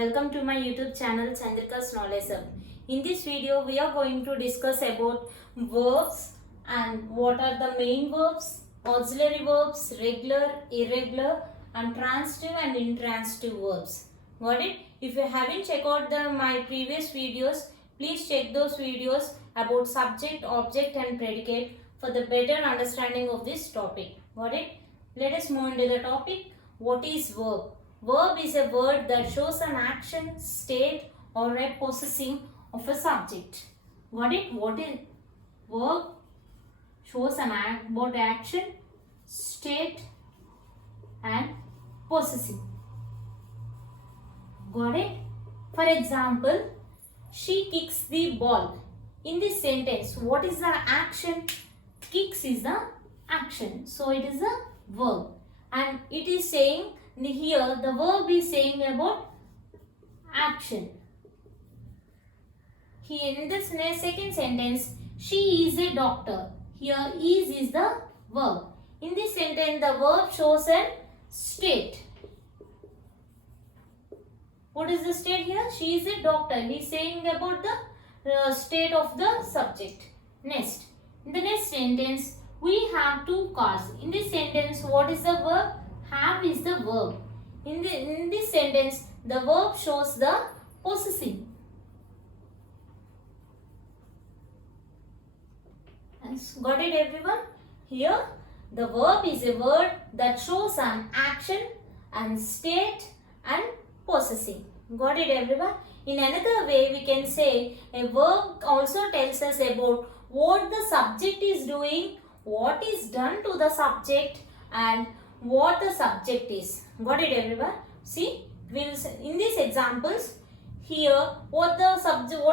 Welcome to my YouTube channel Chandrika's Knowledge Hub. In this video, we are going to discuss about verbs and what are the main verbs, auxiliary verbs, regular, irregular, and transitive and intransitive verbs. Got it? If you haven't checked out my previous videos, please check those videos about subject, object, and predicate for the better understanding of this topic. Got it? Let us move into the topic. What is verb? Verb is a word that shows an action, state, or a possessing of a subject. Got it? What is verb? Shows an about action, state, and possessing. Got it? For example, she kicks the ball. In this sentence, what is the action? Kicks is the action. So it is a verb. And it is saying here the verb is saying about action. Here in this second sentence, she is a doctor. Here is the verb. In this sentence, the verb shows a state. What is the state here? She is a doctor. He is saying about the state of the subject. Next, in the next sentence, we have two cars. In this sentence, what is the verb? Have is the verb. In this sentence, the verb shows the possessing. Got it, everyone? Here, the verb is a word that shows an action and state and possessing. Got it, everyone? In another way, we can say a verb also tells us about what the subject is doing, what is done to the subject, and what the subject is. Got it, everyone? See, we'll in these examples here, what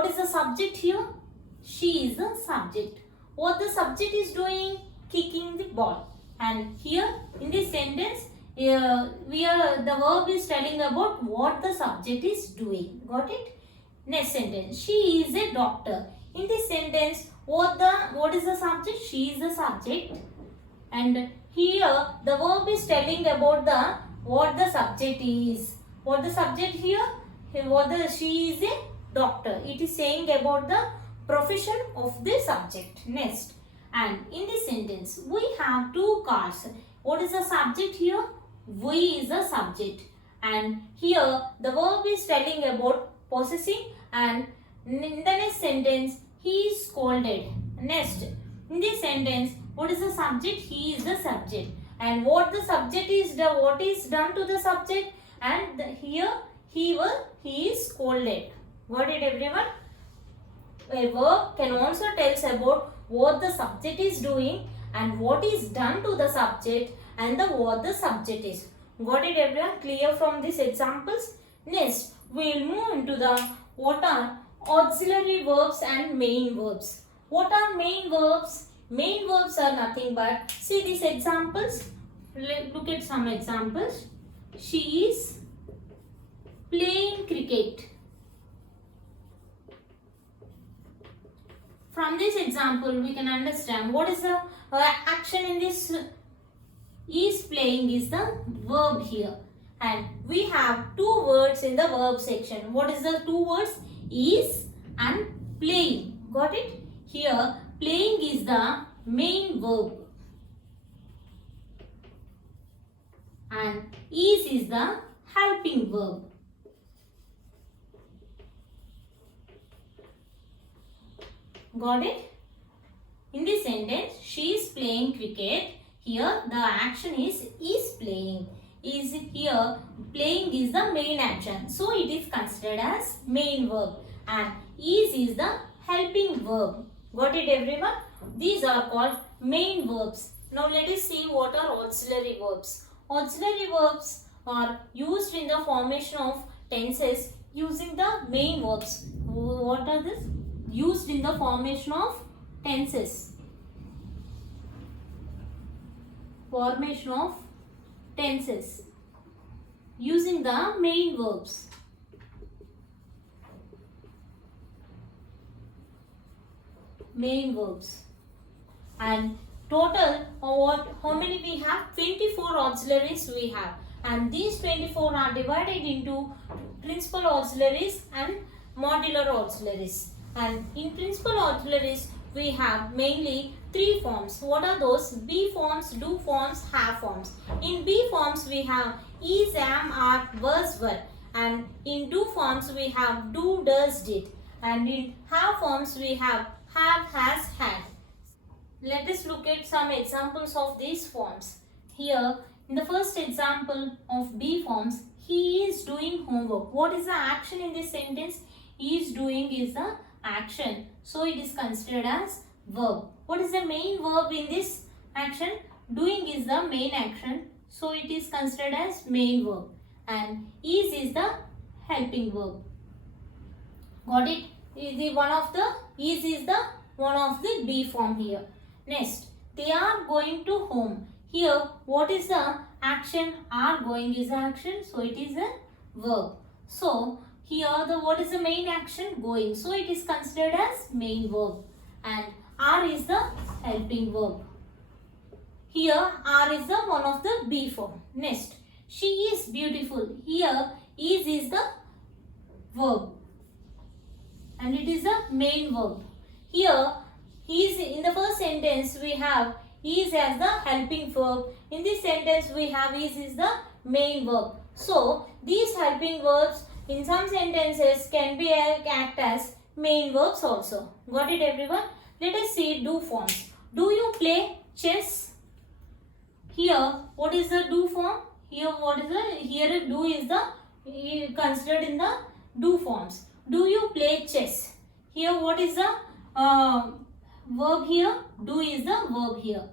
is the subject here? She is the subject. What the subject is doing? Kicking the ball. And here in this sentence, the verb is telling about what the subject is doing. Got it? Next sentence, she is a doctor. In this sentence, what is the subject? She is the subject. And here the verb is telling about what the subject is. What the subject here? She is a doctor. It is saying about the profession of the subject. Next, and in this sentence, we have two cars. What is the subject here? We is the subject. And here the verb is telling about possessing, and in the next sentence, he is scolded. Next, in this sentence, what is the subject? He is the subject. And what the subject is, what is done to the subject? And here he is scolded. Got it, everyone? A verb can also tell us about what the subject is doing and what is done to the subject and what the subject is. Got it, everyone? Clear from these examples? Next, we will move into what are auxiliary verbs and main verbs. What are main verbs? Main verbs are nothing but, see these examples. Look at some examples. She is playing cricket. From this example, we can understand what is the action in this. Is playing is the verb here. And we have two words in the verb section. What is the two words? Is and playing. Got it? Here, playing is the main verb. And is the helping verb. Got it? In this sentence, she is playing cricket. Here, the action is playing. Is here, playing is the main action. So, it is considered as main verb. And is the helping verb. Got it, everyone? These are called main verbs. Now, let us see what are auxiliary verbs. Auxiliary verbs are used in the formation of tenses using the main verbs. What are this? Used in the formation of tenses. Formation of tenses using the main verbs. Main verbs. And total, how many we have? 24 auxiliaries we have. and these 24 are divided into principal auxiliaries and modular auxiliaries. And in principal auxiliaries, we have mainly three forms. What are those? Be forms, do forms, have forms. In be forms, we have is, am, are, was, were. And in do forms, we have do, does, did. And in have forms, we have, has, had. Let us look at some examples of these forms. Here, in the first example of be forms, he is doing homework. What is the action in this sentence? He is doing is the action. So it is considered as verb. What is the main verb in this action? Doing is the main action. So it is considered as main verb. And is the helping verb. Got it? Is the one of the be form here. Next, they are going to home. Here, what is the action? Are going is the action. So it is a verb. So here what is the main action? Going. So it is considered as main verb. And are is the helping verb. Here are is the one of the be form. Next, she is beautiful. Here is the verb. And it is the main verb. Here is in the first sentence we have is as the helping verb. In this sentence we have is the main verb. So these helping verbs in some sentences can be act as main verbs also. Got it everyone? Let us see do forms. Do you play chess? Here what is the do form? Here what is the do is the considered in the do forms. Do you play chess? Here what is the verb here? Do is the verb here.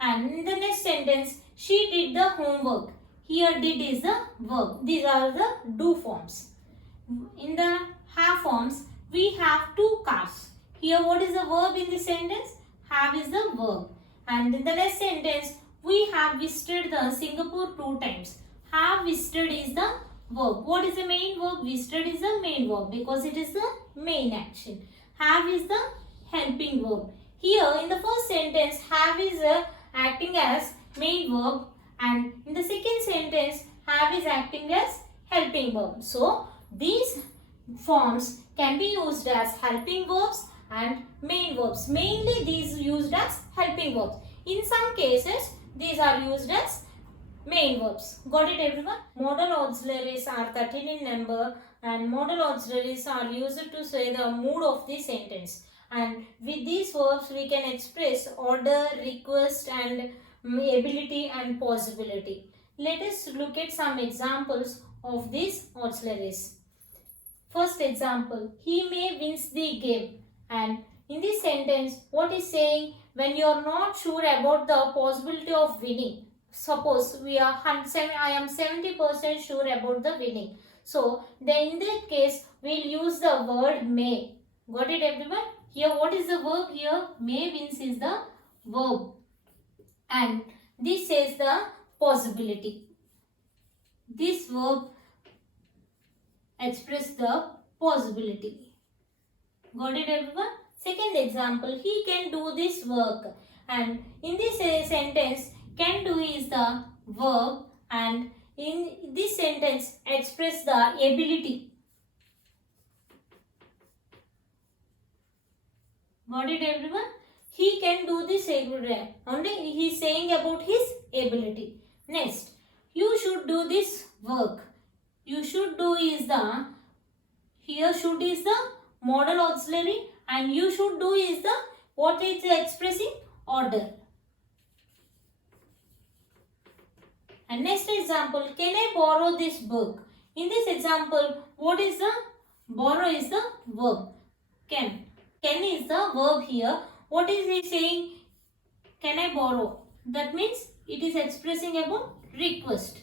And in the next sentence, she did the homework. Here did is the verb. These are the do forms. In the have forms, we have two cars. Here what is the verb in this sentence? Have is the verb. And in the next sentence, we have visited the Singapore 2 times. Have visited is the verb. What is the main verb? Visited is the main verb because it is the main action. Have is the helping verb. Here in the first sentence, have is acting as main verb, and in the second sentence, have is acting as helping verb. So these forms can be used as helping verbs and main verbs. Mainly these used as helping verbs. In some cases, these are used as main verbs. Got it everyone? Modal auxiliaries are 13 in number, and modal auxiliaries are used to say the mood of the sentence. And with these verbs we can express order, request and ability and possibility. Let us look at some examples of these auxiliaries. First example, he may wins the game. And in this sentence, what is saying? When you are not sure about the possibility of winning. Suppose I am 70% sure about the winning. So then in that case, we'll use the word may. Got it everyone? Here what is the verb here? May wins is the verb. And this says the possibility. This verb express the possibility. Got it everyone? Second example, he can do this work. And in this sentence, can do is the verb, and in this sentence express the ability. Got it everyone? He can do this everywhere. Only he is saying about his ability. Next, you should do this work. You should do is the, here should is the modal auxiliary, and you should do is the, what is expressing? Order. And next example, can I borrow this book? In this example, what is the, borrow is the verb. Can. Can is the verb here. What is he saying? Can I borrow? That means it is expressing about request.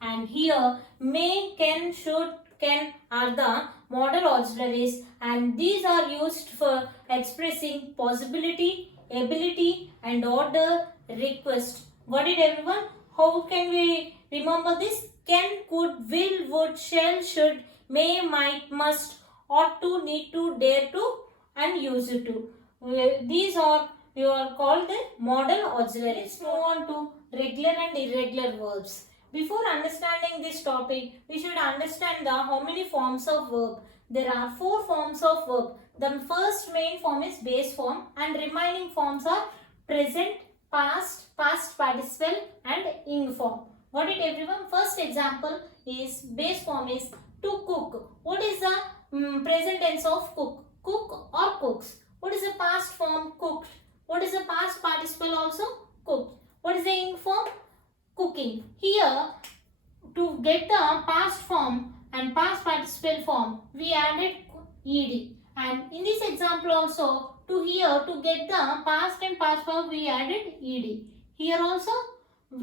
And here may, can, should, can are the modal auxiliaries, and these are used for expressing possibility, ability and order, request. Got it everyone? How can we remember this? Can, could, will, would, shall, should, may, might, must, ought to, need to, dare to and used to. These are called the modal auxiliaries. Let's move on to regular and irregular verbs. before understanding this topic, we should understand how many forms of verb. There are 4 forms of verb. The first main form is base form and remaining forms are present, past, past participle and ing form. Got it everyone? First example is base form is to cook. What is the present tense of cook? Cook or cooks. What is the past form? Cooked. What is the past participle also? Cooked. What is the ing form? Cooking. Here, to get the past form and past participle form, we added ed. And in this example also, to get the past and past form, we added ed. Here also,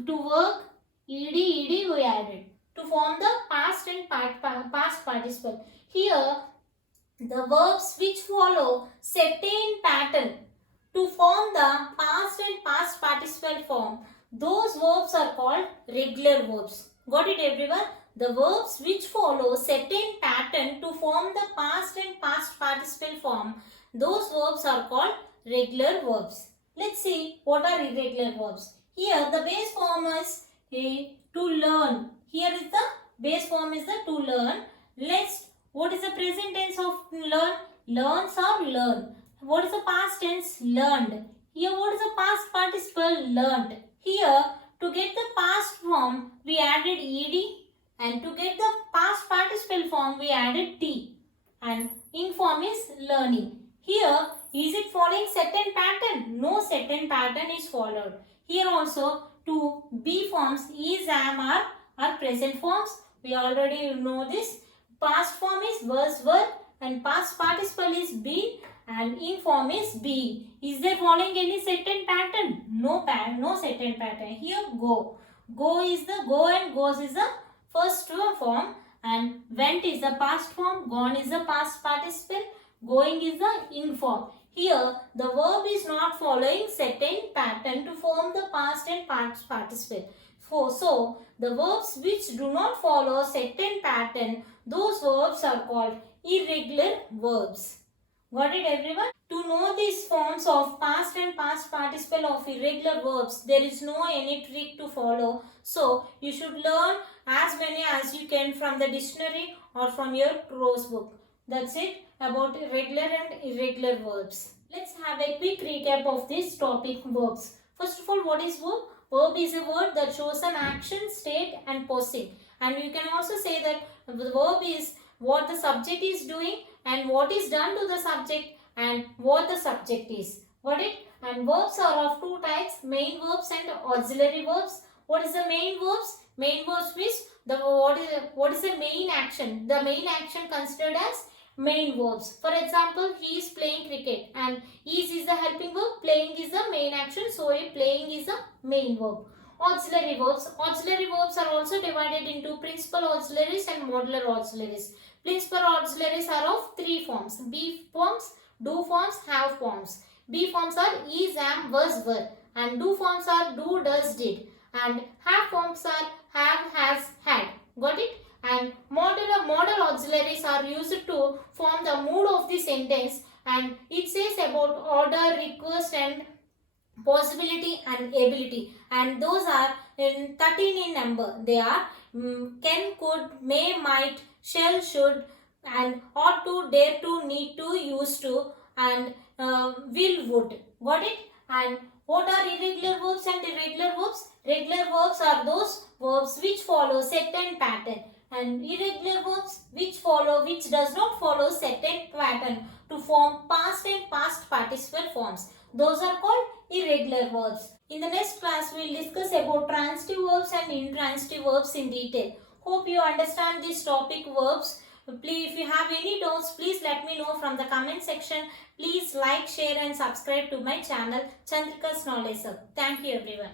to work, ed we added to form the past and past participle. Here, the verbs which follow certain pattern to form the past and past participle form, those verbs are called regular verbs. Got it everyone? The verbs which follow certain pattern to form the past and past participle form, those verbs are called regular verbs. Let's see what are irregular verbs. Here the base form is to learn. Here is the base form is the to learn. What is the present tense of learn? Learns or learn. What is the past tense? Learned. Here what is the past participle? Learned. Here to get the past form we added ed and to get the past participle form we added t and ing form is learning. Here is it following certain pattern? No certain pattern is followed. Here also to be forms is, am, are present forms. We already know this. Past form is was, were and past participle is been and ing form is be. Is there following any certain pattern? No certain pattern. Here go. Go is the go and goes is the first form and went is the past form. Gone is the past participle. Going is the ing form. Here the verb is not following certain pattern to form the past and past participle. So the verbs which do not follow certain pattern, those verbs are called irregular verbs. Got it everyone? To know these forms of past and past participle of irregular verbs, there is no any trick to follow. So you should learn as many as you can from the dictionary or from your prose book. That's it about regular and irregular verbs. Let's have a quick recap of this topic, verbs. First of all, what is verb? Verb is a word that shows an action, state and posing. And you can also say that the verb is what the subject is doing and what is done to the subject and what the subject is. Got it? And verbs are of 2 types, main verbs and auxiliary verbs. What is the main verbs? Main verbs is what is the main action? The main action considered as main verbs. For example, he is playing cricket and is the helping verb, playing is the main action, so playing is the main verb. Auxiliary verbs. Auxiliary verbs are also divided into principal auxiliaries and modular auxiliaries. Principal auxiliaries are of 3 forms. Be forms, do forms, have forms. Be forms are is, am, was, were. And do forms are do, does, did. And have forms are have, has, had. Got it? And modal auxiliaries are used to form the mood of the sentence, and it says about order, request and possibility and ability, and those are 13 in number. They are can, could, may, might, shall, should and ought to, dare to, need to, used to and will, would. Got it? And what are irregular verbs and irregular verbs? Regular verbs are those verbs which follow certain pattern, and irregular verbs which does not follow certain pattern to form past and past participle forms. Those are called irregular verbs. In the next class, we will discuss about transitive verbs and intransitive verbs in detail. Hope you understand this topic, verbs. Please, if you have any doubts, please let me know from the comment section. Please like, share and subscribe to my channel, Chandrika's Knowledge Hub. Thank you everyone.